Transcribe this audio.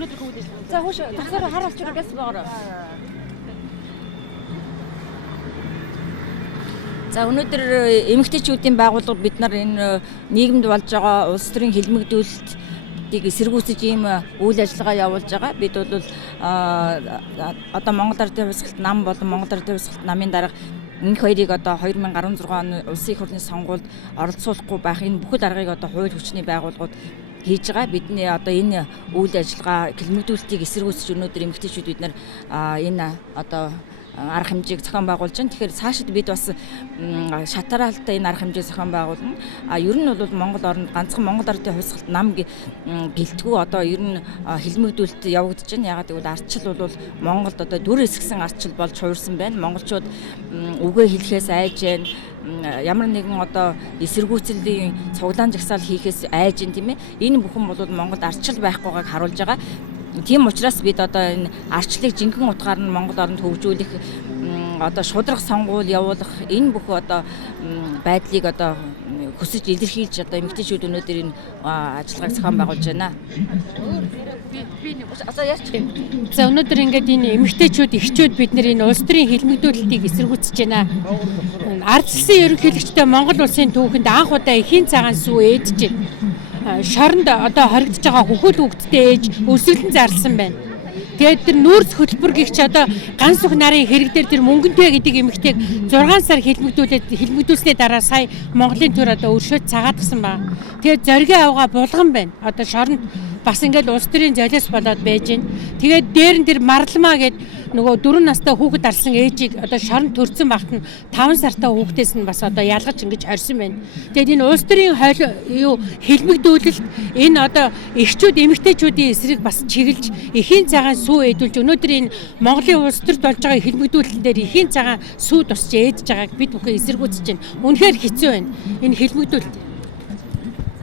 өнөөдөр хөвд ажиллана. За хөөш тасаар хар олчроо гэс байгаарай. За өнөөдөр эмэгтэйчүүдийн байгууллага бид нар энэ нийгэмд болж байгаа улс төрийн хилмигдүүлэлтийг эсэргүүцэж ийм үйл ажиллагаа явуулж байгаа. Бид бол одоо Монгол Ардын хувьсгалт нам болон Монгол Ардын хувьсгалт намын дарга энэ хоёрыг одоо 2016 оны улсын их хурлын сонгуульд оролцуулахгүй байх энэ бүхэл аргыг одоо хууль хүчний байгууллагууд хийж байгаа. Бидний одоо энэ үйл ажиллагаа хилмигдүүлэлтийг эсэргүүцэж өнөөдөр эмэгтэйчүүд бид нар энэ одоо арга хэмжээг зохион байгуулж байна. Тэгэхээр цаашид бид бас шатараалтай энэ арга хэмжээг зохион байгуулна. Ер нь бол Монгол оронд ганцхан Монгол Ардын хувьсгалт нам гэлтгүү одоо ер нь хилмигдүүлэлт явагдаж байна. Ягаад гэвэл ардчил бол Монголд одоо дүр эсгсэн ардчил болж хуурсан байна. Монголчууд үгээ хэлэхээс айж байна. Ямар нэгэн одоо эсэргүүцлийн цуглаан жагсаал хийхээс айж байна тийм ээ. Энэ бүхэн бол Монголд ардчил байхгүйгааг харуулж байгаа. Тийм учраас бид одоо энэ ардчлалыг жинхэнэ утгаар нь Монгол оронд хөгжүүлэх одоо шударга сонгуул явуулах энэ бүх одоо байдлыг одоо хүсэж илэрхийлж одоо эмэгтэйчүүд өнөөдөр энэ ажиллагааг зохион байгуулж байна. За өнөөдөр ингээд энэ эмэгтэйчүүд эхчүүд бид нар энэ улс төрийн хилмигдүүлэлтийг эсэргүүцэж байна. Ардчилсан ерөнхийлөгчтэй Монгол улсын түүхэнд анх удаа эхийн цагаан сүү ээдж байна. Шоронд одоо хоригдож байгаа хөхөл хүүхдтэй ээж өсөглөн зарласан байна. Тэгээд тэр нүүрс хөтөлбөр гихч одоо ганц бүх нарын хэрэг дээр тэр мөнгөнтэй гэдэг эмэгтэйг 6 сар хилмигдүүлсний дараа сая Монголын төр одоо өршөөд цагаатгсан байна. Тэгээд зоригийн авгаа булган байна. Одоо шоронд бас ингээд улс төрийн золиос болоод байж байна. Тэгээд дээр нь тэр марламаа гэдэг нөгөө 4 настай хүүхэд арсан ээжийг одоо шоронд төрсөн багт нь 5 сартай хүүхдээс нь бас одоо ялгаж ингэж хорьсон байна. Тэгээд энэ улс төрийн хилмигдүүлэлт энэ одоо эхчүүд эмэгтэйчүүдийн эсрэг бас чиглэж эхийн цагаан сүү ээдүүлж өнөөдөр энэ Монголын улс төрд болж байгаа хилмигдүүлэлтэн дээр эхийн цагаан сүү тусч ээдж байгааг бид бүхэн эсэргүүцэж байна. Үнэхээр хэцүү байна. Энэ хилмигдүүлэлт